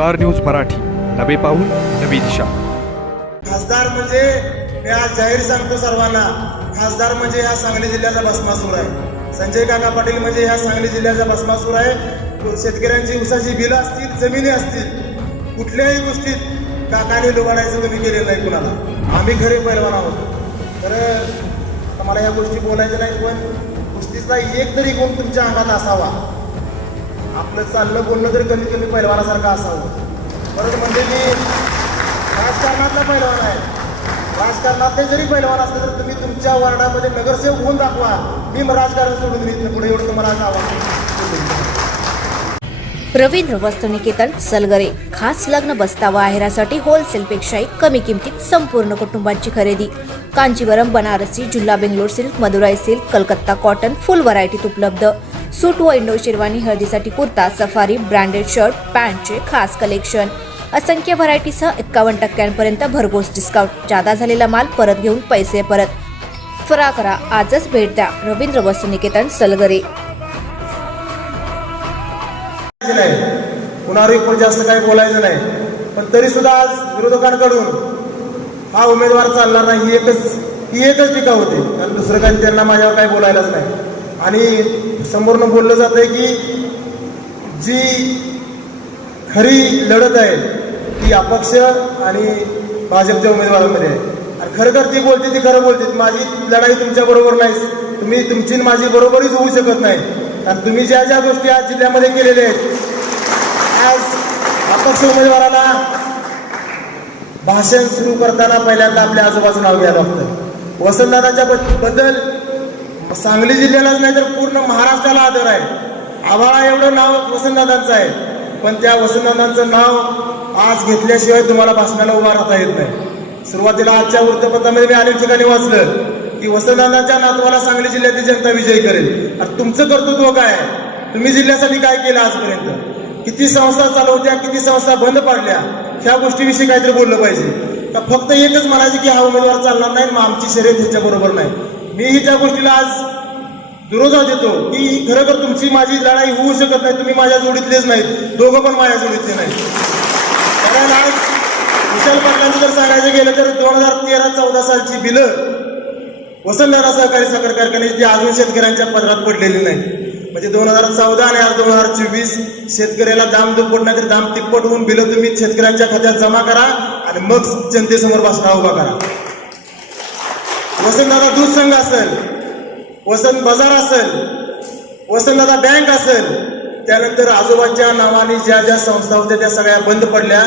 Star news Marathi, नवे पाऊल नवी दिशा। खासदार म्हणजे मी आज जाहीर सांगतो सर्वांना, खासदार म्हणजे ह्या सांगली जिल्ह्याचा भस्मासूर आहे। संजय काका पाटील म्हणजे ह्या सांगली जिल्ह्याचा भस्मासूर आहे। शेतकऱ्यांची उसाची बिलं असतील, जमिनी असतील, कुठल्याही गोष्टीत काकाने लुबाडायचं कमी केलेलं नाही कुणाला। आम्ही खरे पैलवान आहोत। तर मला या गोष्टी बोलायच्या नाहीत, पण कुस्तीचा एक तरी गुण तुमच्या अंगात असावा। आपलं चाललं बोलणं तरी कमीत कमी पैलवानासारखं असावं। परत म्हणजे मी राजकारणातला पैलवान आहे। राजकारणातले जरी पैलवान असले तर तुम्ही तुमच्या वार्डामध्ये नगरसेवक होऊन दाखवा। मी राजकारण सोडून देत पुढे, एवढं तुम्हाला आवाहन। रवींद्र वस्त्रनिकेतन सलगरे, खास लग्न बस्तावा आहेरासाठी होलसेलपेक्षाही कमी किमतीत संपूर्ण कुटुंबांची खरेदी। कांजीवरम, बनारसी, जुल्ला, Bangalore silk, Madurai silk, Calcutta cotton full व्हरायटीत उपलब्ध। सूट व इंडो शेरवानी, हळदीसाठी कुर्ता, सफारी, ब्रँडेड शर्ट, पॅन्टचे खास कलेक्शन, असंख्य व्हरायटीसह 51% भरघोस डिस्काउंट। जादा झालेला माल परत घेऊन पैसे परत। त्वरा करा, आजच भेट द्या रवींद्र वस्त्रनिकेतन सलगरे। कुणावरही पण जास्त काही बोलायचं नाही, पण तरी सुद्धा आज विरोधकांकडून हा उमेदवार चालणार नाही ही एकच टीका होते, कारण दुसरं काही त्यांना माझ्यावर काही बोलायलाच नाही। आणि समोरनं बोललं जातंय की जी खरी लढत आहे ती अपक्ष आणि भाजपच्या उमेदवारांमध्ये आहे। आणि खरं ती बोलते, ती खरं बोलते। माझी लढाई तुमच्या बरोबर नाही, तुमची माझी बरोबरीच होऊ शकत नाही। कारण तुम्ही ज्या ज्या गोष्टी आज जिल्ह्यामध्ये केलेल्या आहेत, आज अपक्ष उमेदवाराला भाषण सुरू करताना पहिल्यांदा आपल्या आजोबाचं नाव घ्यायला लागतं। वसंतदादांच्या बद्दल सांगली जिल्ह्यालाच नाही तर पूर्ण महाराष्ट्राला आदर आहे। आभाळा एवढं नाव वसंतदादांचं आहे, पण त्या वसंतदादांचं नाव आज घेतल्याशिवाय तुम्हाला भाषणाला उभा राहता येत नाही। सुरुवातीला आजच्या वृत्तपत्रामध्ये मी अनेक ठिकाणी वाचलं की वसंतदादांच्या नातवाला सांगली जिल्ह्यातील जनता विजयी करेल। आता तुमचं कर्तृत्व काय आहे? तुम्ही जिल्ह्यासाठी काय केलं आजपर्यंत? किती संस्था चालवत्या, किती संस्था बंद पाडल्या, ह्या गोष्टीविषयी काहीतरी बोललं पाहिजे। का फक्त एकच म्हणायचे की हा उमेदवार चालणार नाही, मग आमची शर्यत ह्याच्या बरोबर नाही? मीही त्या गोष्टीला आज दुरोजा देतो की खरोखर तुमची माझी लढाई होऊ शकत नाही। तुम्ही माझ्या जोडीतलेच नाहीत, दोघं पण माझ्या जोडीतले नाहीत। कारण आज विशाल पाटलांचं जर सांगायचं गेलं तर 2013-14 सालची बिलं वसंतदादा सहकारी साखर कारखान्याची ती अजून शेतकऱ्यांच्या पदरात पडलेली नाही। म्हणजे 2014 आणि आज 2024 शेतकऱ्याला दाम दुप्पट नाही तर दाम तिप्पट होऊन बिलं तुम्ही शेतकऱ्यांच्या खात्यात जमा करा आणि मग जनतेसमोर भाषण उभा करा। वसंतदादा दूध संघ असेल, वसंत बाजार असेल, वसंतदादा बँक असेल, त्यानंतर आजोबांच्या नावाने ज्या ज्या संस्था होत्या त्या सगळ्या बंद पडल्या।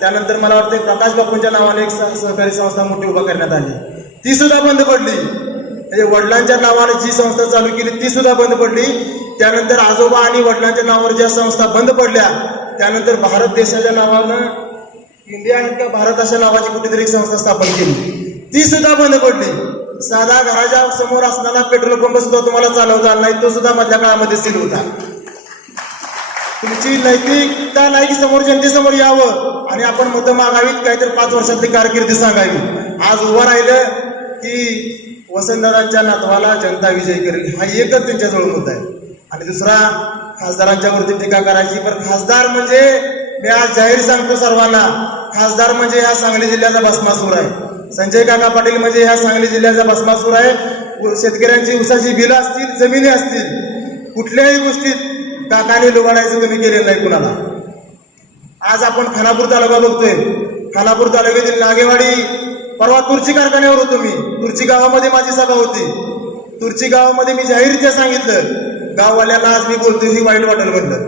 त्यानंतर मला वाटतं प्रकाश बापूंच्या नावाने एक सहकारी संस्था मोठी उभा करण्यात आली, ती सुद्धा बंद पडली। म्हणजे वडिलांच्या नावाने जी संस्था चालू केली ती सुद्धा बंद पडली। त्यानंतर आजोबा आणि वडिलांच्या नावावर ज्या संस्था बंद पडल्या, त्यानंतर भारत देशाच्या नावानं इंडिया का भारत अशा नावाची कुठेतरी एक संस्था स्थापन केली, ती सुद्धा बंद पडली। साधा घराच्या समोर असणारा पेट्रोल पंप सुद्धा तुम्हाला चालवता आला नाही, तो सुद्धा मधल्या काळामध्ये सील होता। तुमची नैतिकता नाही की समोर जनतेसमोर यावं आणि आपण मतं मागावीत, काहीतरी 5 वर्षातली कारकिर्दी सांगावी। आज उभं राहिलं की वसंतदादांच्या नातवाला जनता विजयी करेल, हा एकच त्यांच्याजवळ होत आहे। आणि दुसरा खासदारांच्या वरती टीका करायची, पण खासदार म्हणजे मी आज जाहीर सांगतो सर्वांना, खासदार म्हणजे ह्या सांगली जिल्ह्याचा भस्मासूर आहे। संजय काका पाटील म्हणजे ह्या सांगली जिल्ह्याचा भस्मासूर आहे। शेतकऱ्यांची उसाची बिलं असतील, जमिनी असतील, कुठल्याही गोष्टीत काकाने लुबाडायचं कमी केलेलं नाही कुणाला। आज आपण खानापूर तालुका बघतोय, खानापूर तालुक्यातील नागेवाडी, परवा तुर्ची कारखान्यावर होतो मी, तुर्ची गावामध्ये माझी सभा होती। तुर्ची गावामध्ये मी जाहीररित्या सांगितलं गाववाल्यांना, आज मी बोलतोय ही वाईट वाटेल म्हणलं,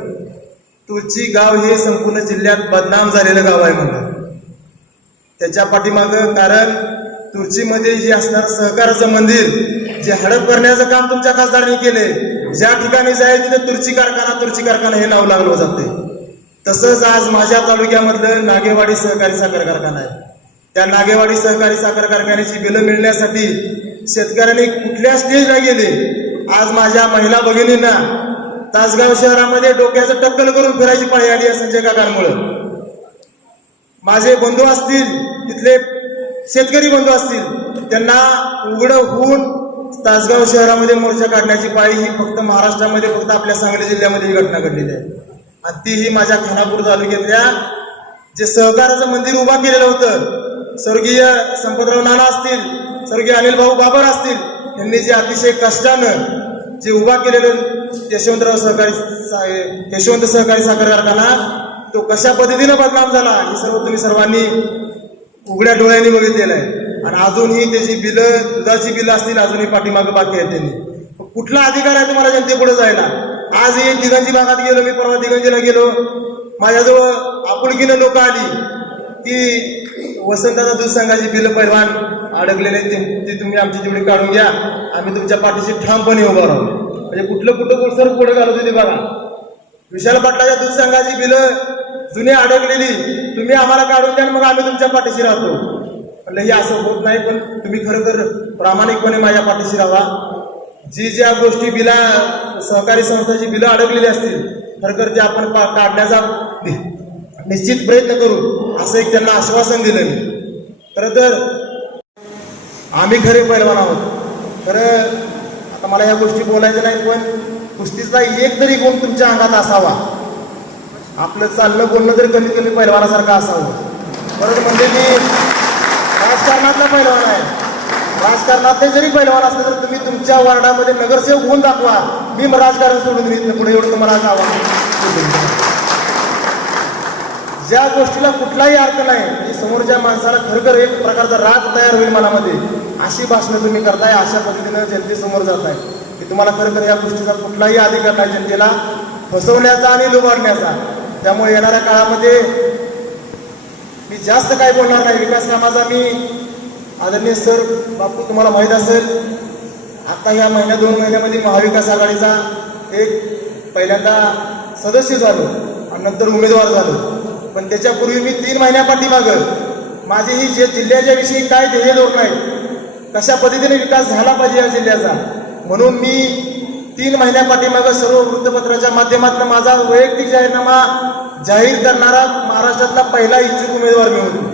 तुर्ची गाव हे संपूर्ण जिल्ह्यात बदनाम झालेलं गाव आहे म्हणलं। त्याच्या पाठीमागं कारण तुर्चीमध्ये जे असणार सहकाराचं मंदिर, जे हडप करण्याचं काम तुमच्या खासदारांनी केले, ज्या ठिकाणी जाईल तिथे तुर्ची कारखाना हे नाव लागलं जाते। तसंच आज माझ्या तालुक्यामधलं नागेवाडी सहकारी साखर कारखाना आहे। त्या नागेवाडी सहकारी साखर कारखान्याची बिलं मिळण्यासाठी शेतकऱ्यांनी कुठल्या स्टेजला गेले, आज माझ्या महिला भगिनींना तासगाव शहरामध्ये डोक्याचं टक्कल करून फिरायची पाळी आली आहे संजय काकांमुळे। माझे बंधू असतील, तिथले शेतकरी बंधू असतील, त्यांना उघडं होऊन तासगाव शहरामध्ये मोर्चा काढण्याची पाळी ही फक्त महाराष्ट्रामध्ये, फक्त आपल्या सांगली जिल्ह्यामध्ये ही घटना घडलेली आहे। आणि तीही माझ्या खानापूर तालुक्यातल्या जे सहकाराचं मंदिर उभा केलेलं होतं, स्वर्गीय संपतराव नाना असतील, स्वर्गीय अनिल भाऊ बाबर असतील, यांनी जे अतिशय कष्टानं जे उभा केलेलं यशवंत सहकारी साखर कारखाना तो कशा पद्धतीनं बदनाम झाला हे सर्व तुम्ही सर्वांनी उघड्या डोळ्यांनी बघितलेलं आहे. आणि अजूनही त्याची बिलं, दुधाची बिलं असतील, अजूनही पाठीमागे बाकी आहेत. त्यांनी कुठला अधिकार आहे तुम्हाला जनतेपुढे जायला? आजही दिगंजी भागात गेलो, मी परवा दिगंजीला गेलो, माझ्याजवळ आपुलकीनं लोक आली की वसंतदादा दूध संघाची बिलं पैलवान अडकलेले ते तुम्ही आमची तेवढी काढून घ्या, आम्ही तुमच्या पाठीशी ठामपणे उभा राहू. म्हणजे कुठलं सर पुढे घालत होते बघा. विशाल पाटलाच्या दूध संघाची बिलं जुने अडकलेली तुम्ही आम्हाला काढून द्या, मग आम्ही तुमच्या पाठीशी राहतो. म्हणलं हे असं होत नाही, पण तुम्ही खरोखर प्रामाणिकपणे माझ्या पाठीशी राहा. ज्या गोष्टी बिला सहकारी संस्थाची बिलं अडकलेली असतील खरोखर ते आपण काढण्याचा निश्चित प्रयत्न करू, असं एक त्यांना आश्वासन दिलं मी. खरं तर आम्ही खरे पैलवान आहोत. खरं आता मला या गोष्टी बोलायच्या नाहीत, पण कुस्तीचा एक तरी गुण तुमच्या अंगात असावा. आपलं चालणं बोलणं तरी कमीत कमी पैलवानासारखं असावं. बरोबर, म्हणजे मी राजकारणातला पैलवान आहे. राजकारणातले जरी पैलवान असले तर तुम्ही तुमच्या वार्डामध्ये नगरसेवक होऊन दाखवा. मी राजकारण सोडून देत पुढे, एवढं तुम्हाला आज आव्हान. ज्या गोष्टीला कुठलाही अर्थ नाही, म्हणजे समोरच्या माणसाला खरोखर एक प्रकारचा राग तयार होईल मनामध्ये, अशी भाषणं तुम्ही करताय, अशा पद्धतीनं जनतेसमोर जाताय की तुम्हाला खरोखर या गोष्टीचा कुठलाही अधिकार नाही जनतेला फसवण्याचा आणि लुबाडण्याचा. त्यामुळे येणाऱ्या काळामध्ये मी जास्त काय बोलणार नाही. विकास कामाचा मी आदरणीय सर बापू तुम्हाला माहीत असेल, आता ह्या महिन्या 2 महिन्यामध्ये महाविकास आघाडीचा एक पहिल्यांदा सदस्य झालो आणि नंतर उमेदवार झालो. पण त्याच्यापूर्वी मी 3 महिन्यापाठीमागं माझी ही जे जिल्ह्याच्या विषयी काय ध्येय धोरण आहे, कशा पद्धतीने विकास झाला पाहिजे या जिल्ह्याचा, म्हणून मी 3 महिन्यापाठीमागं सर्व वृत्तपत्राच्या माध्यमातून माझा वैयक्तिक जाहीरनामा जाहीर करणारा महाराष्ट्रातला पहिला इच्छुक उमेदवार मी होतो.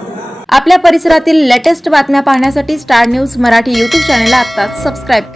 आपल्या परिसरातील लेटेस्ट बातम्या पाहण्यासाठी स्टार न्यूज मराठी यूट्यूब चॅनलला आत्ताच सबस्क्राईब करा.